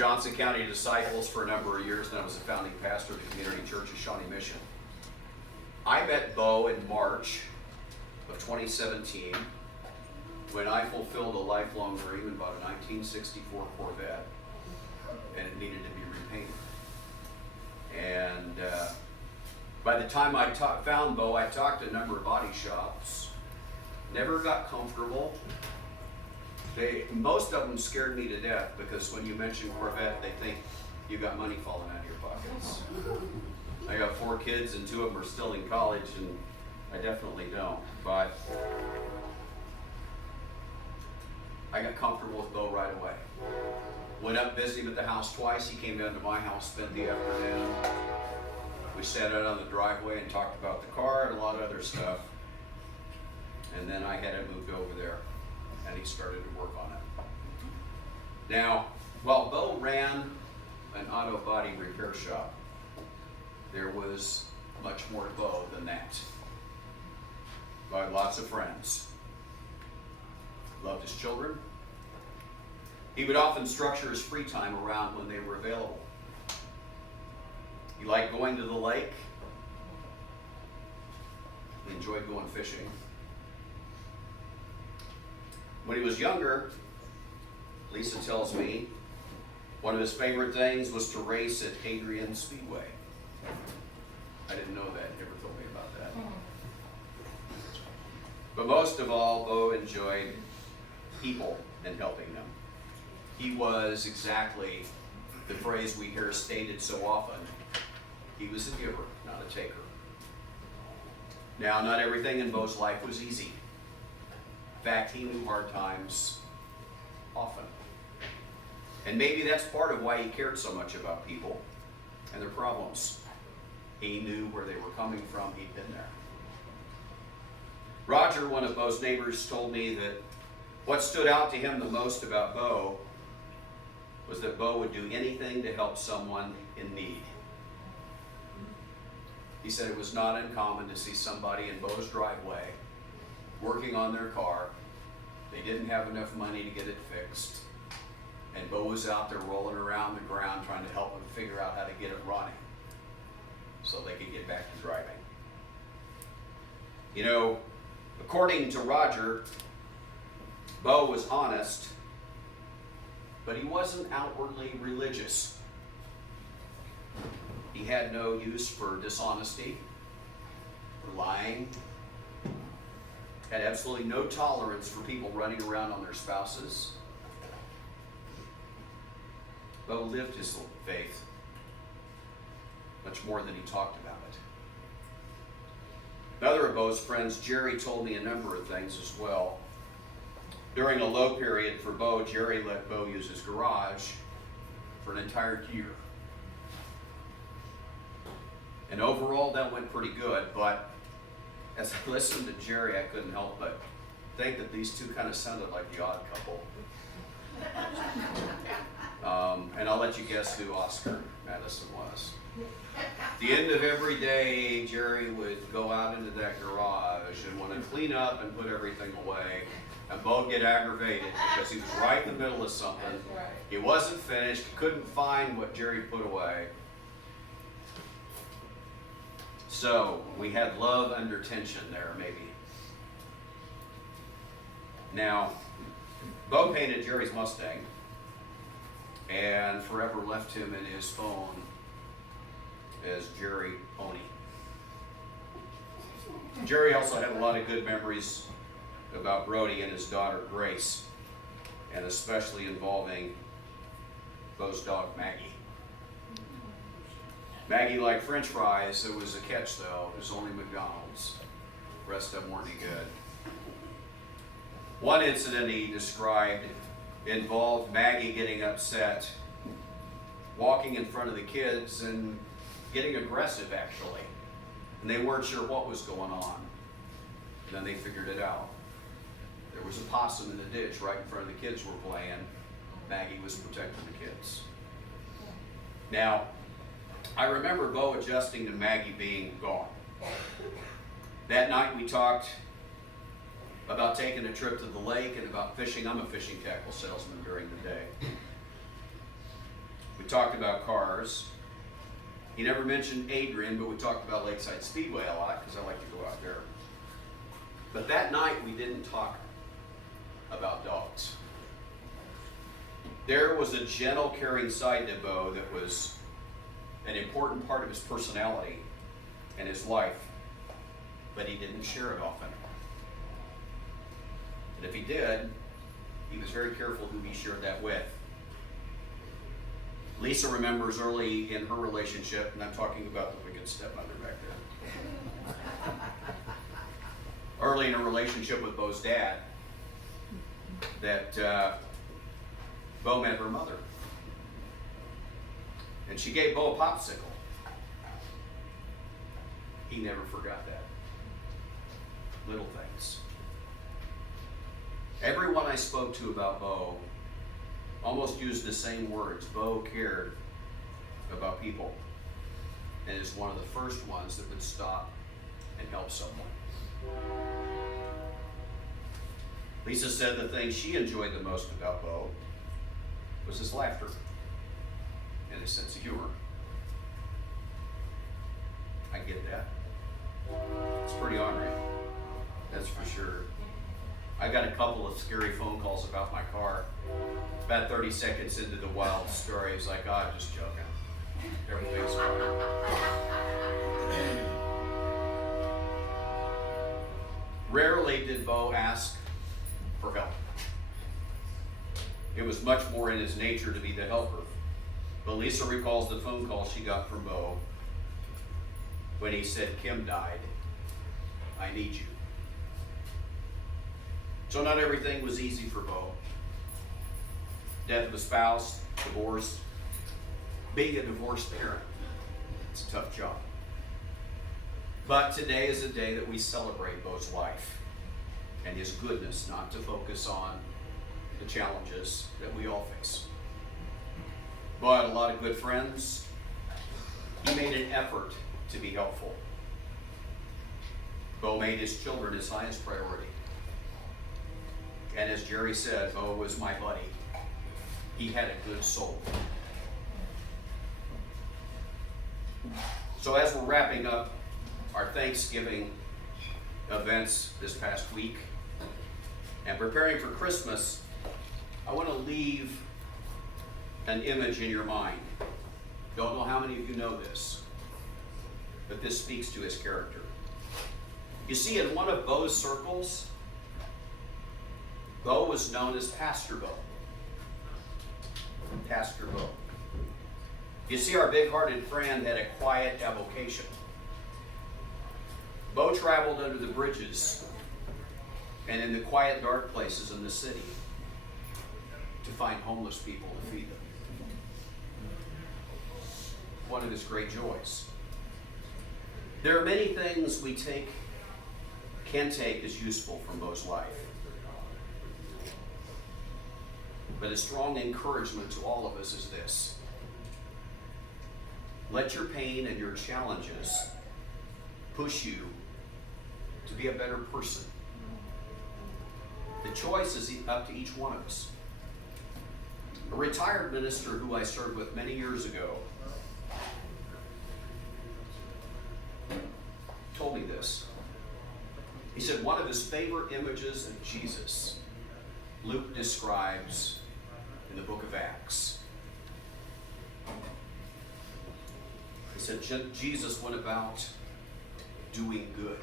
Johnson County Disciples for a number of years, and I was a founding pastor of the Community Church of Shawnee Mission. I met Bo in March of 2017 when I fulfilled a lifelong dream and bought a 1964 Corvette, and it needed to be repainted. And by the time I found Bo, I talked to a number of body shops. Never got comfortable. Most of them scared me to death because when you mention Corvette, they think you got money falling out of your pockets. I got 4 kids and 2 of them are still in college, and I definitely don't. But I got comfortable with Bo right away. Went up, visited him at the house twice. He came down to my house, spent the afternoon. We sat out on the driveway and talked about the car and a lot of other stuff. And then I had it moved over there, and he started to work on it. Now, while Bo ran an auto body repair shop, there was much more to Bo than that. Bo had lots of friends. Loved his children. He would often structure his free time around when they were available. He liked going to the lake. He enjoyed going fishing. When he was younger, Lisa tells me, one of his favorite things was to race at Hadrian Speedway. I didn't know that. He never told me about that. But most of all, Bo enjoyed people and helping them. He was exactly the phrase we hear stated so often. He was a giver, not a taker. Now, not everything in Bo's life was easy. In fact, he knew hard times often. And maybe that's part of why he cared so much about people and their problems. He knew where they were coming from. He'd been there. Roger, one of Bo's neighbors, told me that what stood out to him the most about Bo was that Bo would do anything to help someone in need. He said it was not uncommon to see somebody in Bo's driveway working on their car. They didn't have enough money to get it fixed. And Bo was out there rolling around the ground trying to help them figure out how to get it running so they could get back to driving. You know, according to Roger, Bo was honest, but he wasn't outwardly religious. He had no use for dishonesty or lying. Had absolutely no tolerance for people running around on their spouses. Bo lived his faith much more than he talked about it. Another of Bo's friends, Jerry, told me a number of things as well. During a low period for Bo, Jerry let Bo use his garage for an entire year. And overall, that went pretty good, but as I listened to Jerry, I couldn't help but think that these two kind of sounded like the odd couple. And I'll let you guess who Oscar Madison was. At the end of every day, Jerry would go out into that garage and want to clean up and put everything away. And Bo would get aggravated because he was right in the middle of something. He wasn't finished, couldn't find what Jerry put away. So we had love under tension there, maybe. Now, Bo painted Jerry's Mustang and forever left him in his phone as Jerry Pony. Jerry also had a lot of good memories about Brody and his daughter Grace, and especially involving Bo's dog Maggie. Maggie liked French fries. There was a catch though. It was only McDonald's. The rest of them weren't any good. One incident he described involved Maggie getting upset, walking in front of the kids and getting aggressive actually. And they weren't sure what was going on. And then they figured it out. There was a possum in the ditch right in front of the kids were playing. Maggie was protecting the kids. Now, I remember Bo adjusting to Maggie being gone. That night we talked about taking a trip to the lake and about fishing. I'm a fishing tackle salesman during the day. talked about cars. He never mentioned Adrian, but we talked about Lakeside Speedway a lot because I like to go out there. But that night we didn't talk about dogs. There was a gentle, caring side to Bo that was an important part of his personality and his life, but he didn't share it often. And if he did, he was very careful who he shared that with. Lisa remembers early in her relationship, and I'm talking about the wicked stepmother back there. Early in her relationship with Bo's dad, that Bo met her mother. And she gave Bo a popsicle. He never forgot that. Little things. Everyone I spoke to about Bo almost used the same words. Bo cared about people and is one of the first ones that would stop and help someone. Lisa said the thing she enjoyed the most about Bo was his laughter and his sense of humor. I get that. It's pretty ornery, that's for sure. I got a couple of scary phone calls about my car. About 30 seconds into the wild story, he's like, I'm just joking. Everything's fine. Rarely did Bo ask for help. It was much more in his nature to be the helper. But Lisa recalls the phone call she got from Bo when he said, Kim died. I need you. So not everything was easy for Bo. Death of a spouse, divorce, being a divorced parent. It's a tough job. But today is a day that we celebrate Bo's life and his goodness, not to focus on the challenges that we all face. Bo had a lot of good friends. He made an effort to be helpful. Bo made his children his highest priority. And as Jerry said, Bo was my buddy. He had a good soul. So as we're wrapping up our Thanksgiving events this past week and preparing for Christmas, I want to leave an image in your mind. Don't know how many of you know this, but this speaks to his character. You see, in one of Bo's circles, Bo was known as Pastor Bo. Pastor Bo. You see, our big-hearted friend had a quiet avocation. Bo traveled under the bridges and in the quiet, dark places in the city to find homeless people to feed them. One of his great joys. There are many things we can take as useful from Bo's life. But a strong encouragement to all of us is this. Let your pain and your challenges push you to be a better person. The choice is up to each one of us. A retired minister who I served with many years ago told me this. He said one of his favorite images of Jesus, Luke describes in the book of Acts. He said Jesus went about doing good,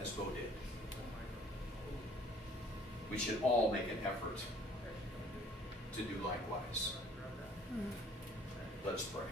as Bo did. We should all make an effort to do likewise. Let us pray.